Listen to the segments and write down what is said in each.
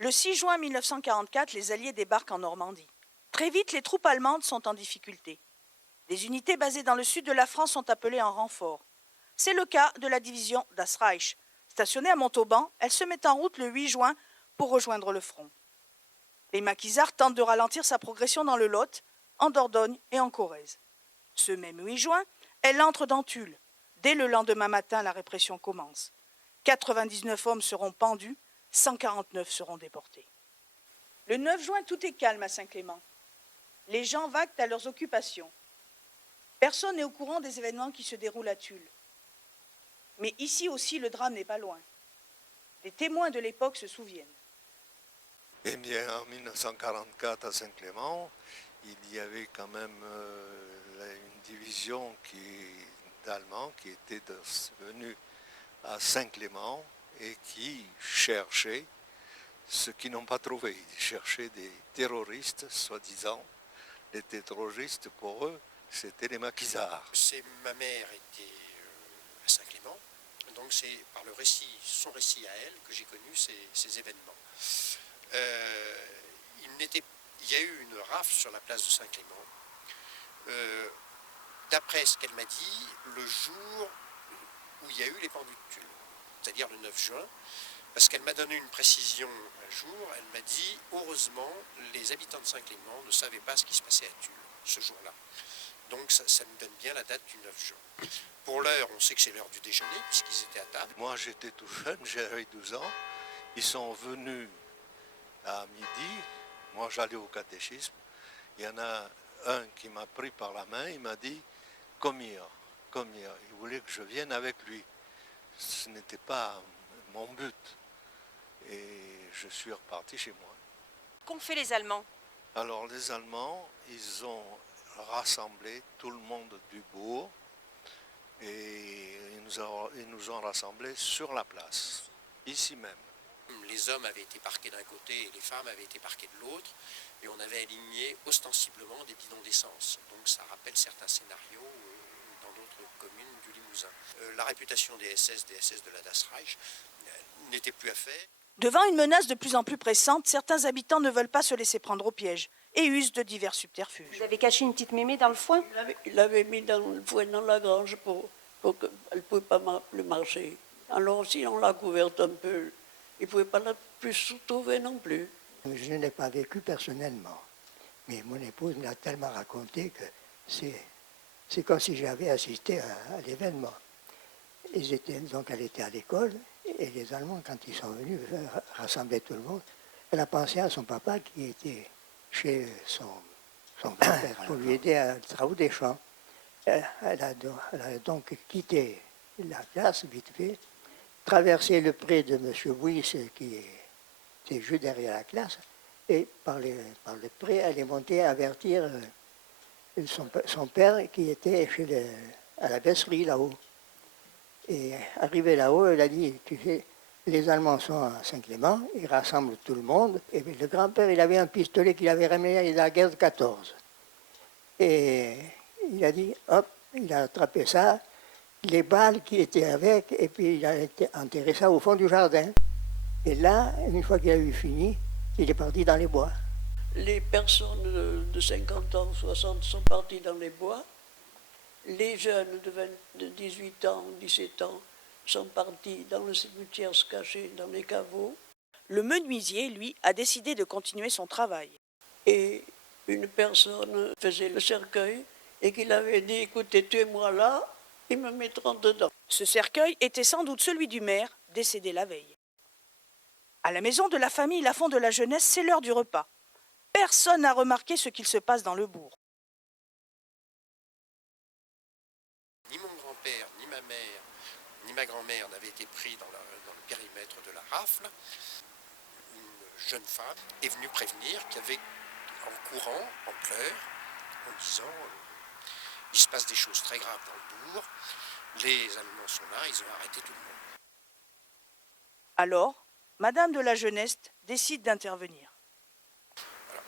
Le 6 juin 1944, les Alliés débarquent en Normandie. Très vite, les troupes allemandes sont en difficulté. Les unités basées dans le sud de la France sont appelées en renfort. C'est le cas de la division Das Reich. Stationnée à Montauban, elle se met en route le 8 juin pour rejoindre le front. Les maquisards tentent de ralentir sa progression dans le Lot, en Dordogne et en Corrèze. Ce même 8 juin, elle entre dans Tulle. Dès le lendemain matin, la répression commence. 99 hommes seront pendus, 149 seront déportés. Le 9 juin, tout est calme à Saint-Clément. Les gens vaquent à leurs occupations. Personne n'est au courant des événements qui se déroulent à Tulle. Mais ici aussi, le drame n'est pas loin. Les témoins de l'époque se souviennent. Eh bien, en 1944, à Saint-Clément, il y avait quand même une division d'Allemands qui était venue à Saint-Clément et qui cherchaient ce qu'ils n'ont pas trouvé. Ils cherchaient des terroristes, soi-disant. Les terroristes, pour eux, c'était les maquisards. Ma mère était à Saint-Clément, donc c'est par son récit à elle que j'ai connu ces événements. Il y a eu une rafle sur la place de Saint-Clément. D'après ce qu'elle m'a dit, le jour où il y a eu les pendus de Tulle, c'est-à-dire le 9 juin, parce qu'elle m'a donné une précision un jour, elle m'a dit « Heureusement, les habitants de Saint-Clément ne savaient pas ce qui se passait à Tulle ce jour-là ». Donc ça nous donne bien la date du 9 juin. Pour l'heure, on sait que c'est l'heure du déjeuner, puisqu'ils étaient à table. Moi, j'étais tout jeune, j'avais 12 ans. Ils sont venus à midi. Moi, j'allais au catéchisme. Il y en a un qui m'a pris par la main, il m'a dit « Come here, come here ». Il voulait que je vienne avec lui. Ce n'était pas mon but. Et je suis reparti chez moi. Qu'ont fait les Allemands? Alors, les Allemands, ils ont rassemblé tout le monde du bourg et ils nous ont rassemblés sur la place, ici même. Les hommes avaient été parqués d'un côté et les femmes avaient été parquées de l'autre, et on avait aligné ostensiblement des bidons d'essence. Donc ça rappelle certains scénarios dans d'autres communes du Limousin. La réputation des SS de la Das Reich n'était plus à faire. Devant une menace de plus en plus pressante, certains habitants ne veulent pas se laisser prendre au piège et usent de divers subterfuges. Vous avez caché une petite mémé dans le foin? Il l'avait mis dans le foin dans la grange pour qu'elle ne pouvait pas plus marcher. Alors aussi, on l'a couverte un peu. Il ne pouvait pas la plus se trouver non plus. Je ne l'ai pas vécu personnellement, mais mon épouse me l'a tellement raconté que c'est comme si j'avais assisté à l'événement. Donc elle était à l'école, et les Allemands, quand ils sont venus rassembler tout le monde, elle a pensé à son papa qui était chez son grand-père pour lui aider à travaux des champs. Elle a donc quitté la classe vite fait, traversé le pré de M. Bouis, qui était juste derrière la classe, et par le pré, elle est montée avertir son père qui était à la baisserie là-haut. Et arrivé là-haut, elle a dit, tu sais, les Allemands sont à Saint-Clément, ils rassemblent tout le monde. Et le grand-père, il avait un pistolet qu'il avait ramené de la guerre de 14. Et il a dit, hop, il a attrapé ça, les balles qui étaient avec, et puis il a enterré ça au fond du jardin. Et là, une fois qu'il a eu fini, il est parti dans les bois. Les personnes de 50 ans, 60 sont parties dans les bois. Les jeunes de 18 ans, 17 ans sont partis dans le cimetière se cacher dans les caveaux. Le menuisier, lui, a décidé de continuer son travail. Et une personne faisait le cercueil et qu'il avait dit, écoutez, tuez-moi là, ils me mettront dedans. Ce cercueil était sans doute celui du maire, décédé la veille. À la maison de la famille Lafont de la Jeunesse, c'est l'heure du repas. Personne n'a remarqué ce qu'il se passe dans le bourg. Ni mon grand-père, ni ma mère, ni ma grand-mère n'avaient été pris dans le périmètre de la rafle. Une jeune femme est venue prévenir qu'il y avait, en courant, en pleurs, en disant il se passe des choses très graves dans le bourg, les Allemands sont là, ils ont arrêté tout le monde. Alors, Madame de la Jeunesse décide d'intervenir. Alors,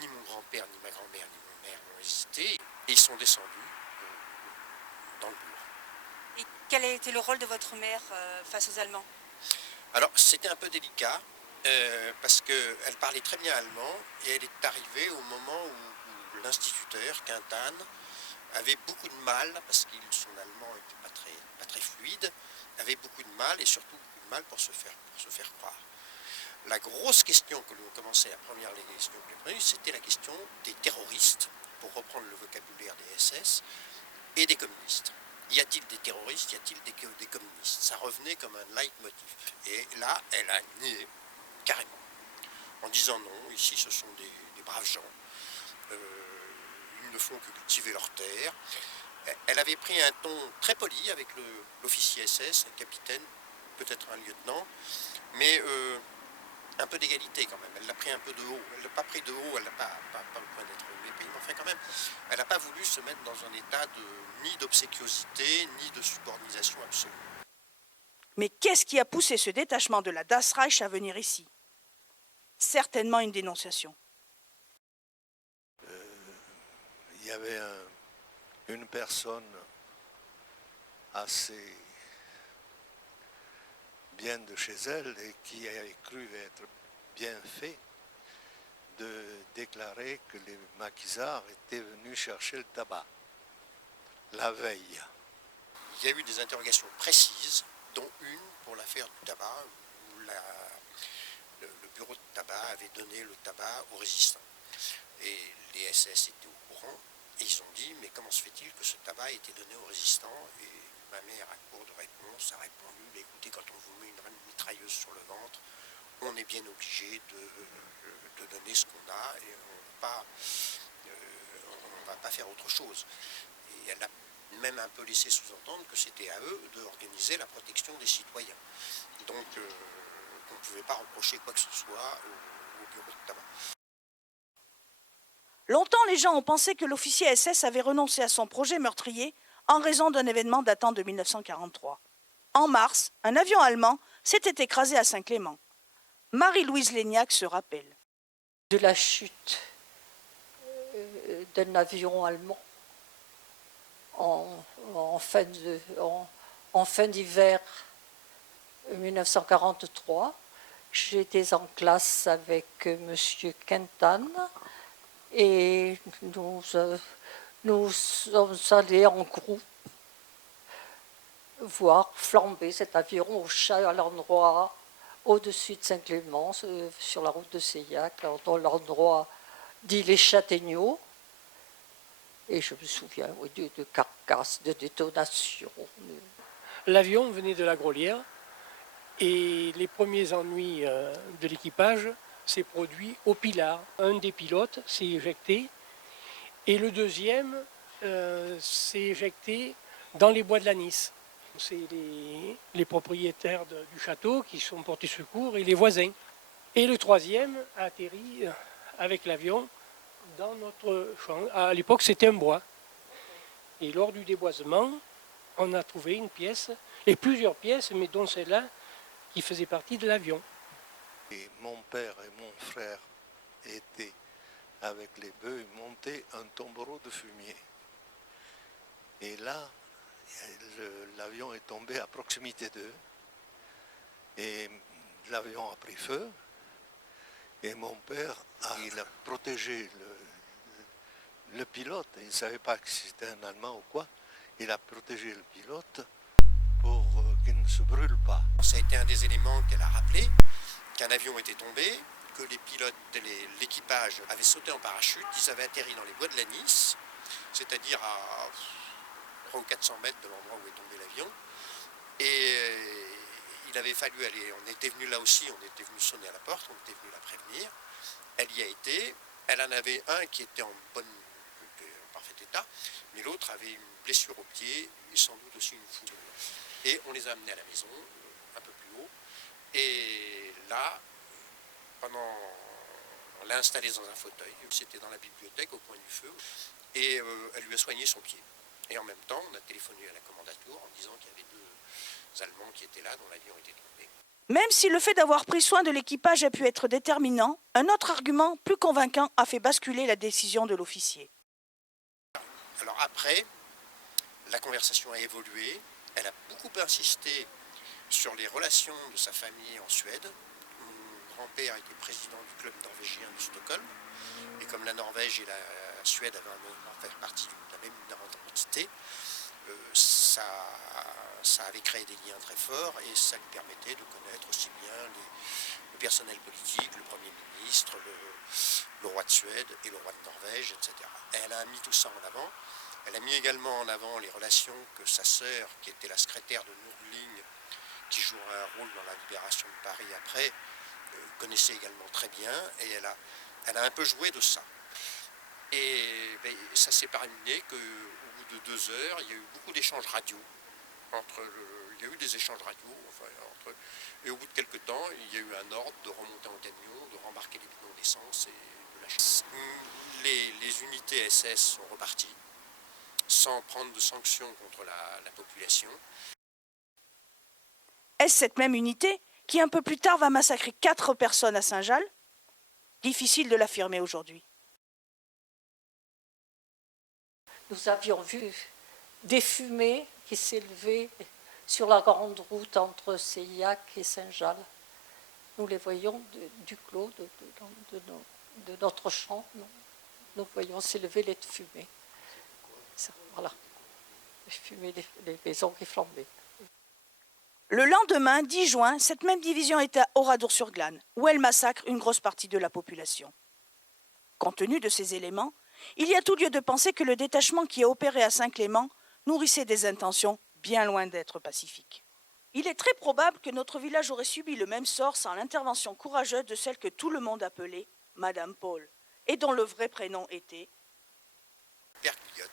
ni mon grand-père, ni ma grand-mère, ni mon mère n'ont hésité, et ils sont descendus dans le bourg. Et quel a été le rôle de votre mère face aux Allemands? Alors, c'était un peu délicat. parce qu'elle parlait très bien allemand et elle est arrivée au moment où l'instituteur, Quintan, avait beaucoup de mal, parce que son allemand n'était pas très fluide, avait beaucoup de mal et surtout beaucoup de mal pour se faire croire. La grosse question que l'on commençait, la première question que l'on prenait, c'était la question des terroristes, pour reprendre le vocabulaire des SS, et des communistes. Y a-t-il des terroristes, y a-t-il des communistes? Ça revenait comme un leitmotiv. Et là, elle a nié carrément, en disant non, ici ce sont des braves gens, ils ne font que cultiver leur terre. Elle avait pris un ton très poli avec l'officier SS, un capitaine, peut-être un lieutenant, mais un peu d'égalité quand même. Elle l'a pris un peu de haut. Elle ne l'a pas pris de haut, elle n'a pas le point d'être mépris, mais enfin quand même, elle n'a pas voulu se mettre dans un état ni d'obséquiosité, ni de subordination absolue. Mais qu'est-ce qui a poussé ce détachement de la Das Reich à venir ici? Certainement une dénonciation. Il y avait une personne assez bien de chez elle et qui a cru être bien fait de déclarer que les maquisards étaient venus chercher le tabac la veille. Il y a eu des interrogations précises, dont une pour l'affaire du tabac, où le bureau de tabac avait donné le tabac aux résistants. Et les SS étaient au courant, et ils ont dit, mais comment se fait-il que ce tabac ait été donné aux résistants? Et ma mère, à court de réponse, a répondu, mais écoutez, quand on vous met une mitrailleuse sur le ventre, on est bien obligé de donner ce qu'on a, et on ne va pas faire autre chose. Et elle a même un peu laissé sous-entendre que c'était à eux d'organiser la protection des citoyens. Donc, on ne pouvait pas reprocher quoi que ce soit au bureau de tabac. Longtemps, les gens ont pensé que l'officier SS avait renoncé à son projet meurtrier en raison d'un événement datant de 1943. En mars, un avion allemand s'était écrasé à Saint-Clément. Marie-Louise Léniac se rappelle. De la chute d'un avion allemand en fin d'hiver 1943. J'étais en classe avec M. Quintan et nous sommes allés en groupe voir flamber cet avion à l'endroit au-dessus de Saint-Clément, sur la route de Seillac, dans l'endroit dit les Châtaigneaux. Et je me souviens de carcasses, de détonations. L'avion venait de la Grolière et les premiers ennuis de l'équipage s'est produit au Pilar. Un des pilotes s'est éjecté et le deuxième s'est éjecté dans les bois de la Nice. C'est les propriétaires du château qui sont portés secours et les voisins. Et le troisième a atterri avec l'avion dans notre champ. À l'époque, c'était un bois. Et lors du déboisement, on a trouvé une pièce, et plusieurs pièces, mais dont celle-là qui faisait partie de l'avion. Et mon père et mon frère étaient avec les bœufs et montaient un tombereau de fumier. Et là, l'avion est tombé à proximité d'eux. Et l'avion a pris feu. Et mon père il a protégé le pilote. Il ne savait pas que c'était un Allemand ou quoi. Il a protégé le pilote pour qu'il ne se brûle pas. Ça a été un des éléments qu'elle a rappelé, qu'un avion était tombé, que les pilotes, l'équipage avait sauté en parachute, ils avaient atterri dans les bois de la Nice, c'est-à-dire à 300 ou 400 mètres de l'endroit où est tombé l'avion. Et il avait fallu aller, on était venu là aussi, on était venu sonner à la porte, on était venu la prévenir. Elle y a été, elle en avait un qui était en parfait état, mais l'autre avait une blessure au pied et sans doute aussi une foudre. Et on les a amenés à la maison, un peu plus haut. Et là, on l'a installé dans un fauteuil, c'était dans la bibliothèque au coin du feu, et elle lui a soigné son pied. Et en même temps, on a téléphoné à la commandature en disant qu'il y avait deux Allemands qui étaient là, dont l'avion était tombé. Même si le fait d'avoir pris soin de l'équipage a pu être déterminant, un autre argument plus convaincant a fait basculer la décision de l'officier. Alors après, la conversation a évolué. Elle a beaucoup insisté sur les relations de sa famille en Suède. grand-père était président du club norvégien de Stockholm. Et comme la Norvège et la Suède avaient un moment faire partie de la même entité, ça avait créé des liens très forts et ça lui permettait de connaître aussi bien le personnel politique, le Premier ministre, le roi de Suède et le roi de Norvège, etc. Et elle a mis tout ça en avant. Elle a mis également en avant les relations que sa sœur, qui était la secrétaire de Nordling, qui jouera un rôle dans la libération de Paris après, connaissait également très bien, et elle a un peu joué de ça. Et ça s'est terminé qu'au bout de 2 heures, il y a eu beaucoup d'échanges radio. Il y a eu des échanges radio, et au bout de quelques temps, il y a eu un ordre de remonter en camion, de rembarquer les bidons d'essence et de lâcher. Les unités SS sont reparties, sans prendre de sanctions contre la population. Est-ce cette même unité qui, un peu plus tard, va massacrer 4 personnes à Saint-Jalles? Difficile de l'affirmer aujourd'hui. Nous avions vu des fumées qui s'élevaient sur la grande route entre Seillac et Saint-Jalles. Nous les voyons du clos de notre champ. Nous voyons s'élever les fumées. Voilà, les fumées, les maisons qui flambaient. Le lendemain, 10 juin, cette même division est à Oradour-sur-Glane, où elle massacre une grosse partie de la population. Compte tenu de ces éléments, il y a tout lieu de penser que le détachement qui a opéré à Saint-Clément nourrissait des intentions bien loin d'être pacifiques. Il est très probable que notre village aurait subi le même sort sans l'intervention courageuse de celle que tout le monde appelait Madame Paul, et dont le vrai prénom était Bergliot.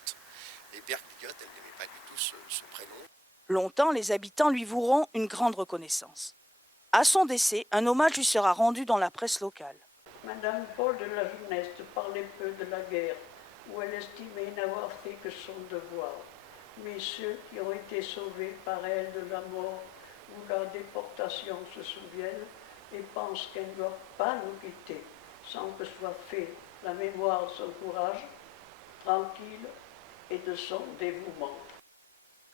Et Bergliot, elle n'aimait pas du tout ce prénom. Longtemps, les habitants lui voueront une grande reconnaissance. À son décès, un hommage lui sera rendu dans la presse locale. Madame Paul de la Jeunesse parlait peu de la guerre, où elle estimait n'avoir fait que son devoir. Mais ceux qui ont été sauvés par elle de la mort ou de la déportation se souviennent et pensent qu'elle ne doit pas nous quitter sans que soit fait la mémoire de son courage tranquille et de son dévouement.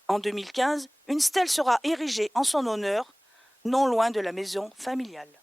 En 2015, une stèle sera érigée en son honneur, non loin de la maison familiale.